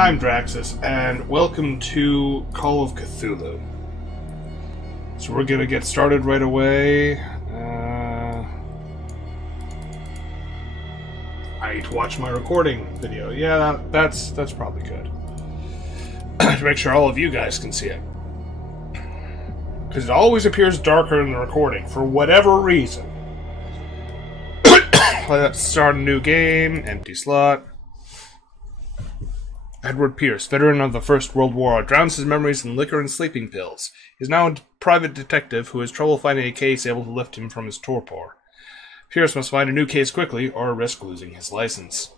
I'm Draxus, and welcome to Call of Cthulhu. So we're gonna get started right away. I need to watch my recording video. Yeah, that's probably good. To make sure all of you guys can see it. Because it always appears darker in the recording, for whatever reason. Let's start a new game, empty slot. Edward Pierce, veteran of the First World War, drowns his memories in liquor and sleeping pills. He is now a private detective who has trouble finding a case able to lift him from his torpor. Pierce must find a new case quickly or risk losing his license.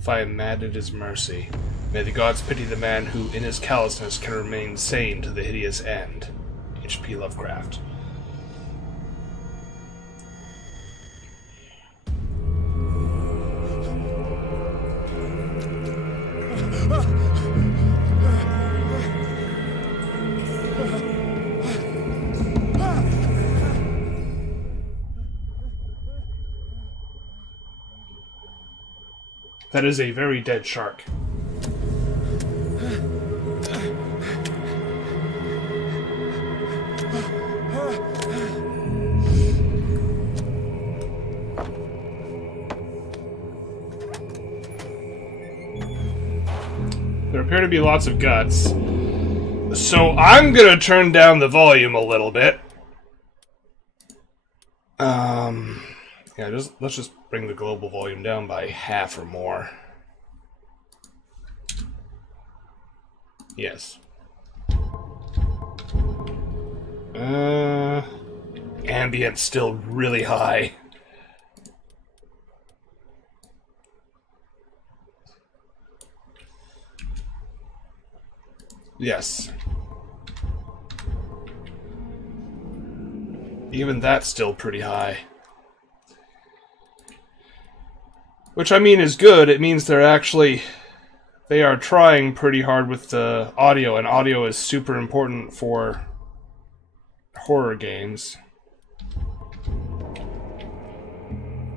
If I am mad at his mercy, may the gods pity the man who, in his callousness, can remain sane to the hideous end. H.P. Lovecraft. That is a very dead shark. There appear to be lots of guts. So I'm gonna turn down the volume a little bit. Yeah, let's just bring the global volume down by half or more. Yes. Ambient's still really high. Yes. Even that's still pretty high. Which, I mean, is good. It means they are trying pretty hard with the audio, and audio is super important for horror games.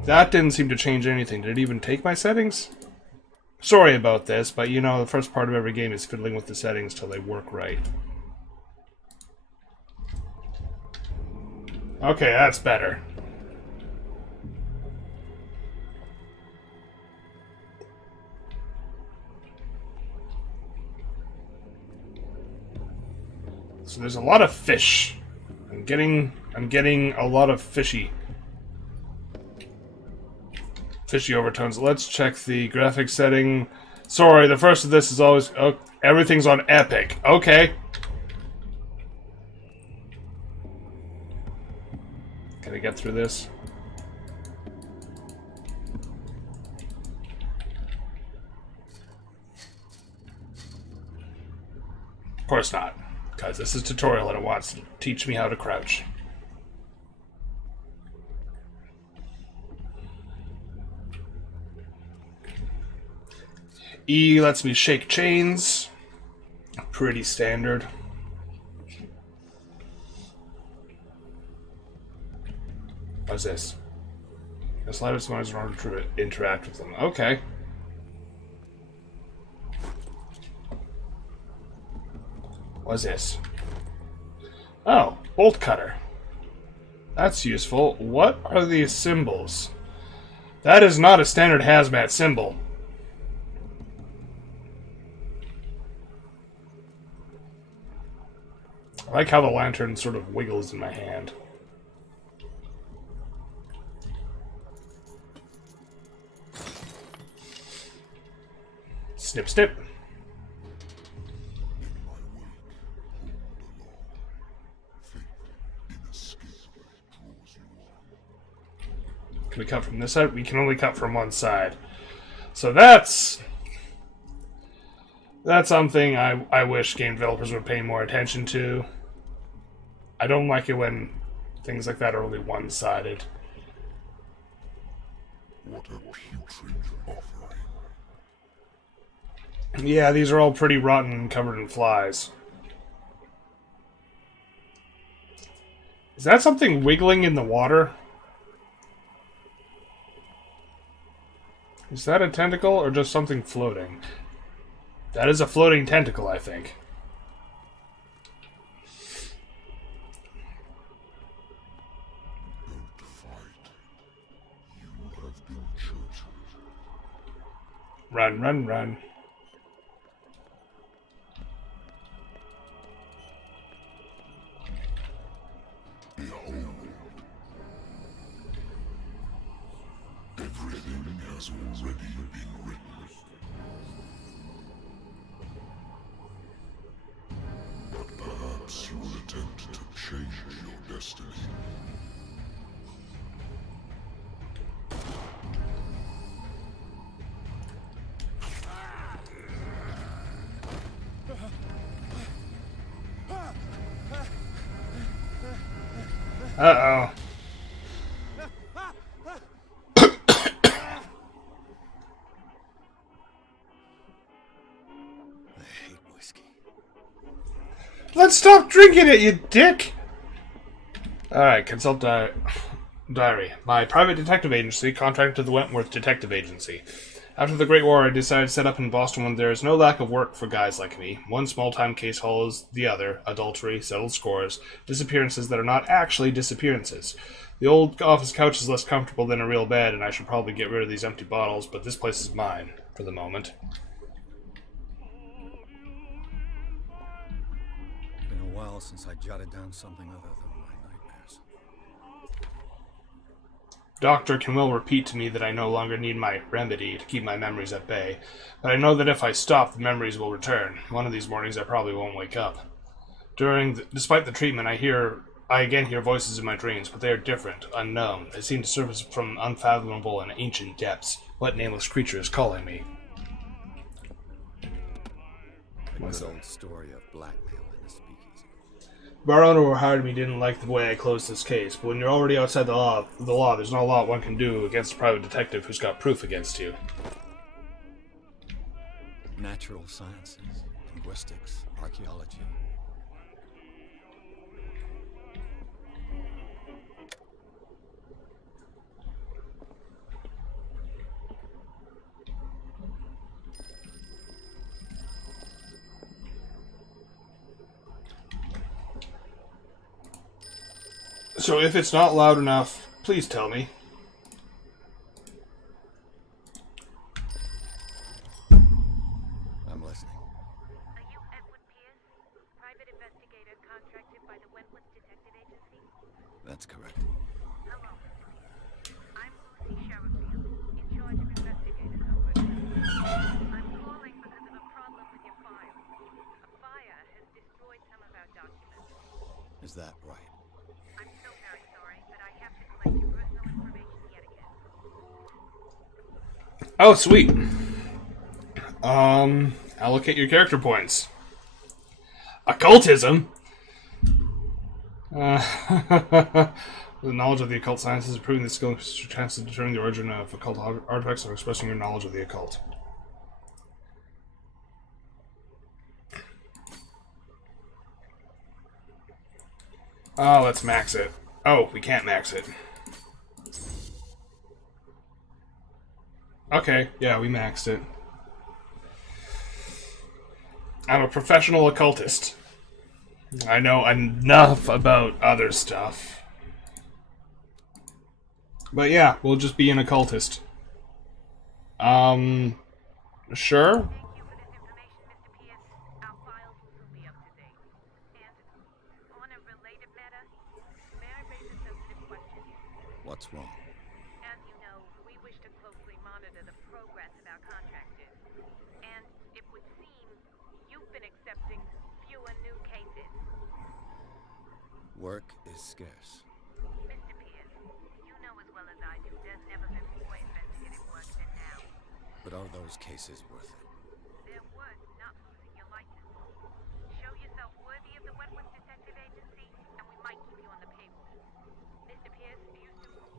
That didn't seem to change anything. Did it even take my settings? Sorry about this, but you know, the first part of every game is fiddling with the settings till they work right. Okay, that's better. So there's a lot of fish. I'm getting a lot of fishy overtones. Let's check the graphics setting. Sorry, the first of this is always everything's on epic. Okay. Can I get through this? Of course not. Because this is a tutorial and it wants to teach me how to crouch. E lets me shake chains. Pretty standard. What's this? The slightest noise in order to interact with them. Okay. What's this? Oh, bolt cutter. That's useful. What are these symbols? That is not a standard hazmat symbol. I like how the lantern sort of wiggles in my hand. Snip, snip. Can we cut from this side? We can only cut from one side. So that's something I wish game developers would pay more attention to. I don't like it when things like that are only one-sided. What a putrid offering. Yeah, these are all pretty rotten and covered in flies. Is that something wiggling in the water? Is that a tentacle or just something floating? That is a floating tentacle, I think. Don't fight. You have been chosen. Run, run, run. Behold. Everything has already been written. But perhaps you will attempt to change your destiny. Uh-oh. Let's stop drinking it, you dick! Alright, consult diary. My private detective agency contracted the Wentworth Detective Agency. After the Great War, I decided to set up in Boston when there is no lack of work for guys like me. One small-time case follows the other: adultery, settled scores, disappearances that are not actually disappearances. The old office couch is less comfortable than a real bed, and I should probably get rid of these empty bottles, but this place is mine, for the moment. Been a while since I jotted down something other than my nightmares. Doctor can well repeat to me that I no longer need my remedy to keep my memories at bay, but I know that if I stop, the memories will return. One of these mornings I probably won't wake up. Despite the treatment, I again hear voices in my dreams, but they are different, unknown. They seem to surface from unfathomable and ancient depths. What nameless creature is calling me? A good old story of blackmail in a speakeasy. Our owner who hired me didn't like the way I closed this case, but when you're already outside the law, there's not a lot one can do against a private detective who's got proof against you. Natural sciences, linguistics, archaeology. So if it's not loud enough, please tell me. I'm listening. Are you Edward Pierce, private investigator contracted by the Wentworth Detective Agency? That's correct. Hello, Mr. Pierce. I'm Lucy Sherrifield, in charge of investigators over at Wentworth. I'm calling because of a problem with your file. A fire has destroyed some of our documents. Is that right? I'm so very sorry, but I have to collect your personal information yet again. Oh, sweet. Allocate your character points. Occultism? The knowledge of the occult sciences, improving the skill and chance to determine the origin of occult artifacts, or expressing your knowledge of the occult. Oh, let's max it. Oh, we can't max it. Okay, yeah, we maxed it. I'm a professional occultist. I know enough about other stuff. But yeah, we'll just be an occultist. Sure? Thank you for this information, Mr. Pierce. Our files will soon be up to date. And on a related matter, may I raise a sensitive question? What's wrong? As you know, we wish to closely monitor the progress of our contractors. And it would seem you've been accepting fewer new cases. Work is scarce. Mr. Pierce, you know as well as I do there's never But are those cases worth it? They're worth not losing your license. Show yourself worthy of the Wentworth Detective Agency, and we might keep you on the payroll. Mr. Pierce, are you still...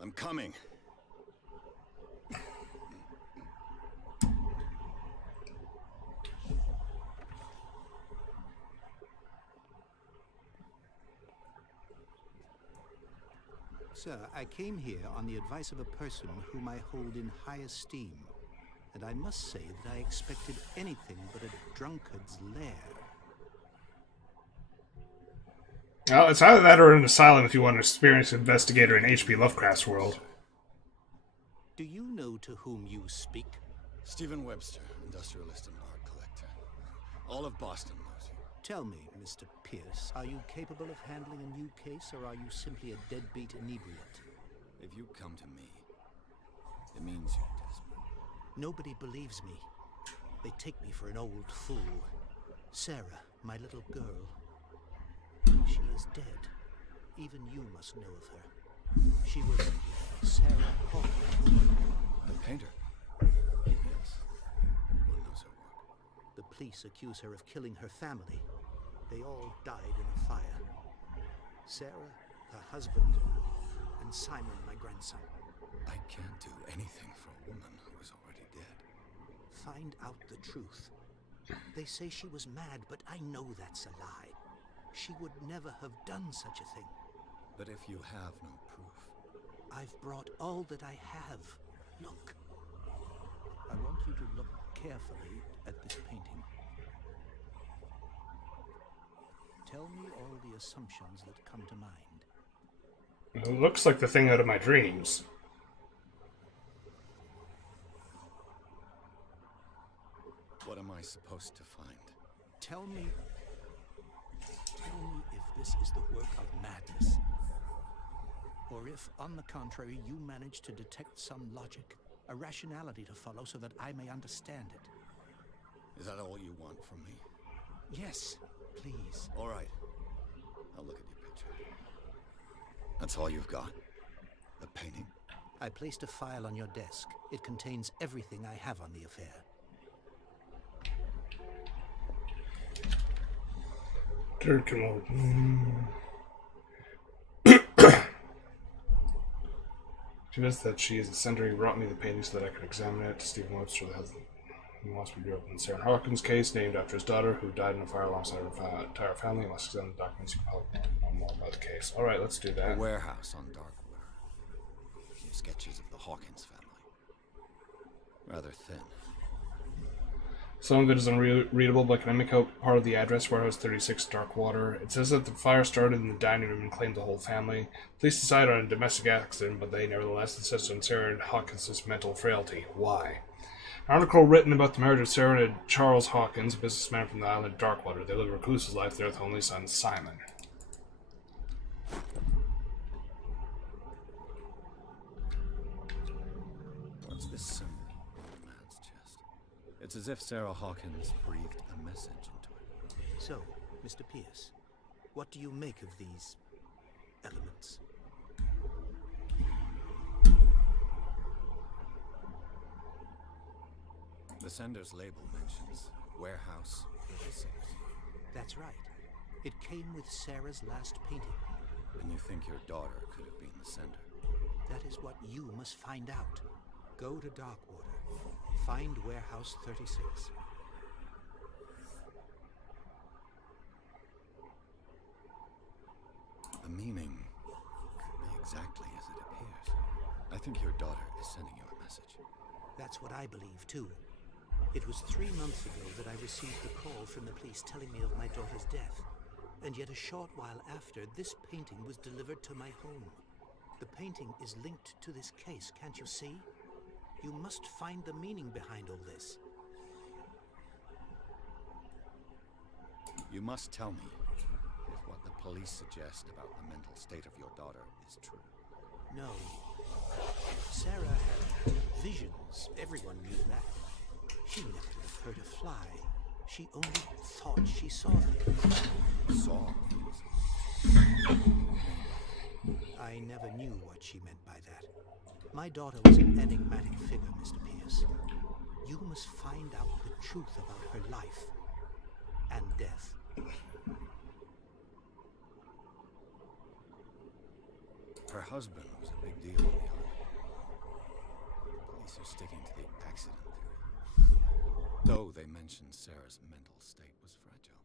I'm coming. Sir, I came here on the advice of a person whom I hold in high esteem, and I must say that I expected anything but a drunkard's lair. Well, it's either that or an asylum if you want an experienced investigator in H.P. Lovecraft's world. Do you know to whom you speak? Stephen Webster, industrialist and art collector. All of Boston knows you. Tell me, Mr. Pierce, are you capable of handling a new case, or are you simply a deadbeat inebriate? If you come to me, it means you're desperate. Nobody believes me. They take me for an old fool. Sarah, my little girl. She is dead. Even you must know of her. She was Sarah Hawkins. The painter? Yes. Everyone knows her work. The police accuse her of killing her family. They all died in a fire. Sarah, her husband, and Simon, my grandson. I can't do anything for a woman who is already dead. Find out the truth. They say she was mad, but I know that's a lie. She would never have done such a thing. But if you have no proof... I've brought all that I have. Look. I want you to look carefully at this painting. Tell me all the assumptions that come to mind. It looks like the thing out of my dreams. What am I supposed to find? Tell me if this is the work of madness. Or if, on the contrary, you manage to detect some logic, a rationality to follow so that I may understand it. Is that all you want from me? Yes, please. All right. I'll look at your picture. That's all you've got? The painting? I placed a file on your desk. It contains everything I have on the affair. Dirt commode. She says that she is the sender who brought me the painting so that I could examine it. Stephen Webster has he wants me to reopen Sarah Hawkins' case, named after his daughter, who died in a fire alongside her entire family. Must examine the documents. You can probably know more about the case. All right, let's do that. A warehouse on Darkwater. Some sketches of the Hawkins family. Rather thin. Some of it is unreadable, but can I make out part of the address? Warehouse 36, Darkwater. It says that the fire started in the dining room and claimed the whole family. Police decide on a domestic accident, but they nevertheless insist on Sarah Hawkins' mental frailty. Why? An article written about the marriage of Sarah and Charles Hawkins, a businessman from the island of Darkwater. They live a recluse's life there with only son Simon. What's this symbol on the man's chest? It's as if Sarah Hawkins breathed a message into it. So, Mr. Pierce, what do you make of these elements? The sender's label mentions Warehouse 36. That's right. It came with Sarah's last painting. And you think your daughter could have been the sender? That is what you must find out. Go to Darkwater. Find Warehouse 36. The meaning could be exactly as it appears. I think your daughter is sending you a message. That's what I believe, too. It was 3 months ago that I received the call from the police telling me of my daughter's death. And yet a short while after, this painting was delivered to my home. The painting is linked to this case, can't you see? You must find the meaning behind all this. You must tell me if what the police suggest about the mental state of your daughter is true. No. Sarah had visions. Everyone knew that. She never would have hurt a fly. She only thought she saw things. Saw things? I never knew what she meant by that. My daughter was an enigmatic figure, Mr. Pierce. You must find out the truth about her life and death. Her husband was a big deal on the island. Police are sticking to the accident theory. Though they mentioned Sarah's mental state was fragile.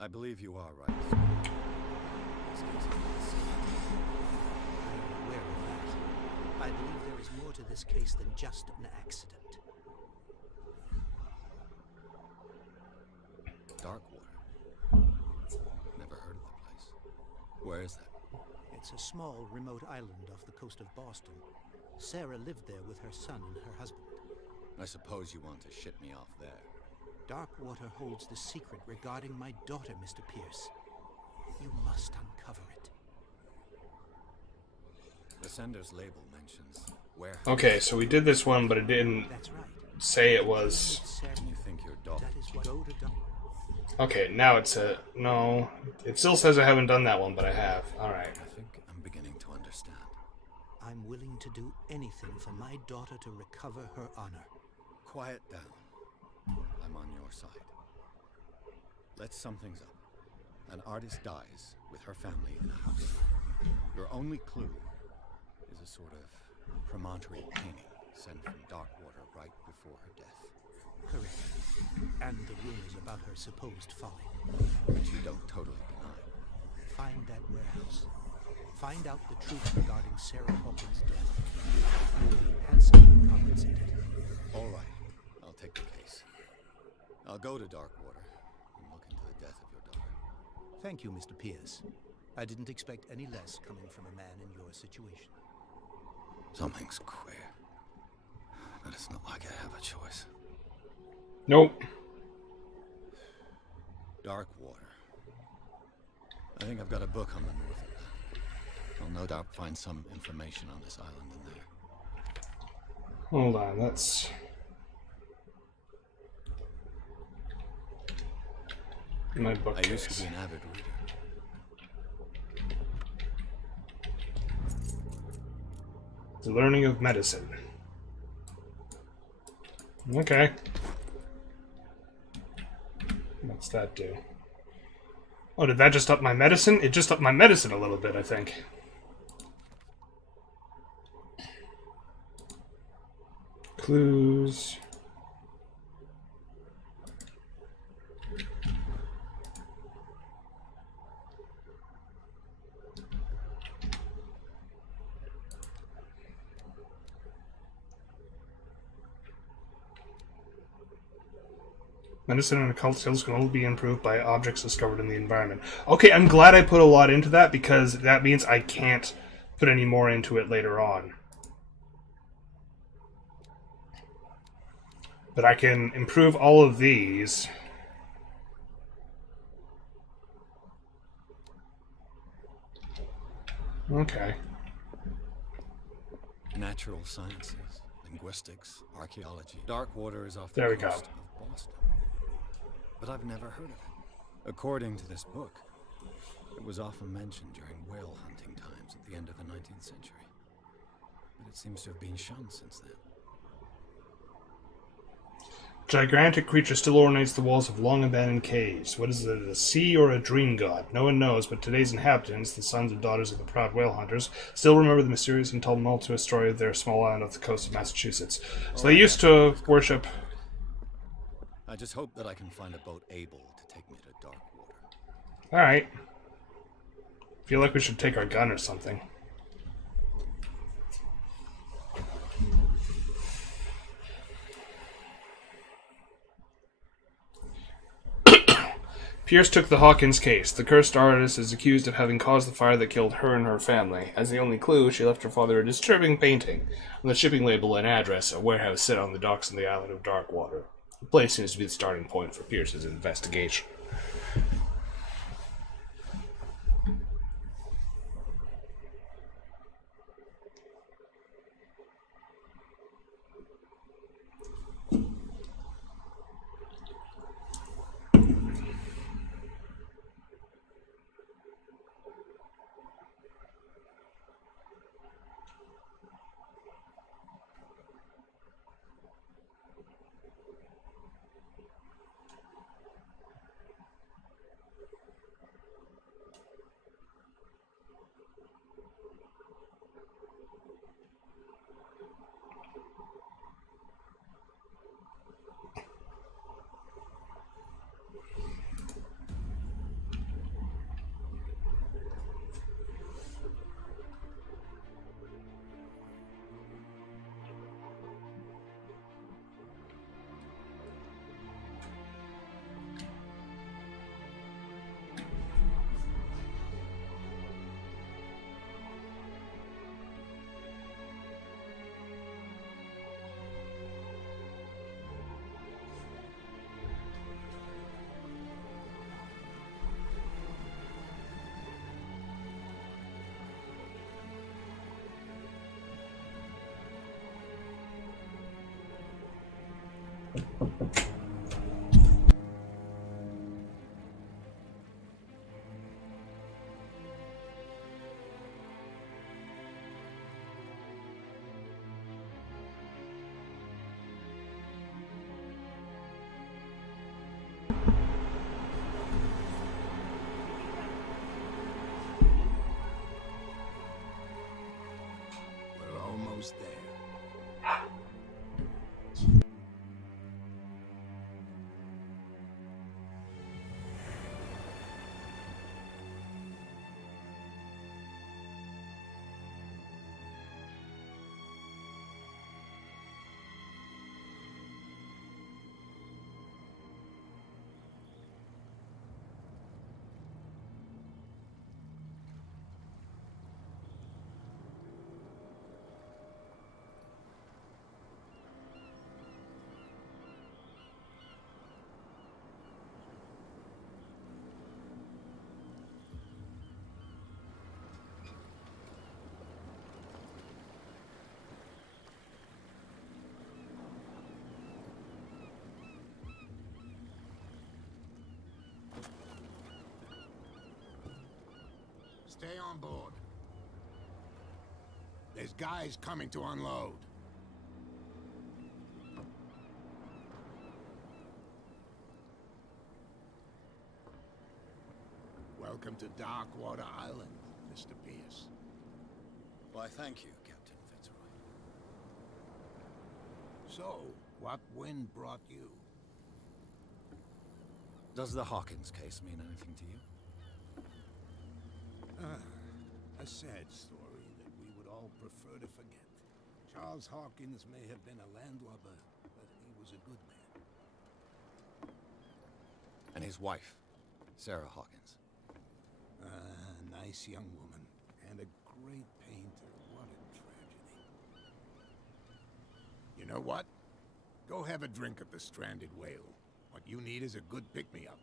I believe you are right. This case is I am aware of that. I believe there is more to this case than just an accident. Darkwater. Never heard of the place. Where is that? It's a small, remote island off the coast of Boston. Sarah lived there with her son and her husband. I suppose you want to ship me off there. Darkwater holds the secret regarding my daughter, Mr. Pierce. You must uncover it. The sender's label mentions warehouse. Okay, so we did this one, but it didn't That's right. say it was... You think your daughter... That is what go to Dark. Okay, now it's a... No. It still says I haven't done that one, but I have. Alright. I think I'm beginning to understand. I'm willing to do anything for my daughter to recover her honor. Quiet down. I'm on your side. Let's sum things up. An artist dies with her family in a house. Your only clue is a sort of promontory painting sent from Darkwater right before her death. Correct. And the rumors about her supposed folly. Which you don't totally deny. Find that warehouse. Find out the truth regarding Sarah Hawkins' death. You'll be handsomely compensated. All right. I'll take the case. I'll go to Darkwater and look into the death of your daughter. Thank you, Mr. Pierce. I didn't expect any less coming from a man in your situation. Something's queer. But it's not like I have a choice. Nope. Darkwater. I think I've got a book on the North Atlantic. I'll no doubt find some information on this island in there. Hold on, that's... my bookcase. I used to be an avid reader. The learning of medicine. Okay. What's that do? Oh, did that just up my medicine? It just upped my medicine a little bit, I think. Clues. Medicine and occult skills can only be improved by objects discovered in the environment. Okay, I'm glad I put a lot into that, because that means I can't put any more into it later on. But I can improve all of these. Okay. Natural sciences, linguistics, archaeology. Darkwater is off the There we coast go. of Boston. But I've never heard of it. According to this book, it was often mentioned during whale hunting times at the end of the 19th century. But it seems to have been shunned since then. Gigantic creature still ornates the walls of long-abandoned caves. What is it, a sea or a dream god? No one knows, but today's inhabitants, the sons and daughters of the proud whale hunters, still remember the mysterious and tumultuous story of their small island off the coast of Massachusetts. So they used to worship... I just hope that I can find a boat able to take me to Darkwater. Alright. Feel like we should take our gun or something. Pierce took the Hawkins case. The cursed artist is accused of having caused the fire that killed her and her family. As the only clue, she left her father a disturbing painting. On the shipping label and address, a warehouse set on the docks on the island of Darkwater. The place seems to be the starting point for Pierce's investigation. We're almost there. Stay on board. There's guys coming to unload. Welcome to Darkwater Island, Mr. Pierce. Why, thank you, Captain Fitzroy. So, what wind brought you? Does the Hawkins case mean anything to you? A sad story that we would all prefer to forget. Charles Hawkins may have been a landlubber, but he was a good man. And his wife, Sarah Hawkins. Nice young woman, and a great painter. What a tragedy. You know what? Go have a drink at the Stranded Whale. What you need is a good pick-me-up.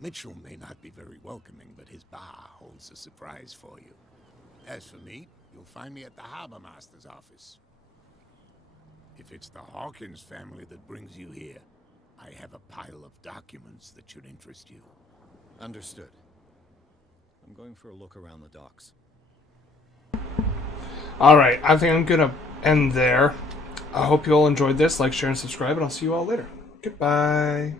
Mitchell may not be very welcoming, but his bar holds a surprise for you. As for me, you'll find me at the Harbor Master's office. If it's the Hawkins family that brings you here, I have a pile of documents that should interest you. Understood. I'm going for a look around the docks. Alright, I think I'm gonna end there. I hope you all enjoyed this. Like, share, and subscribe, and I'll see you all later. Goodbye.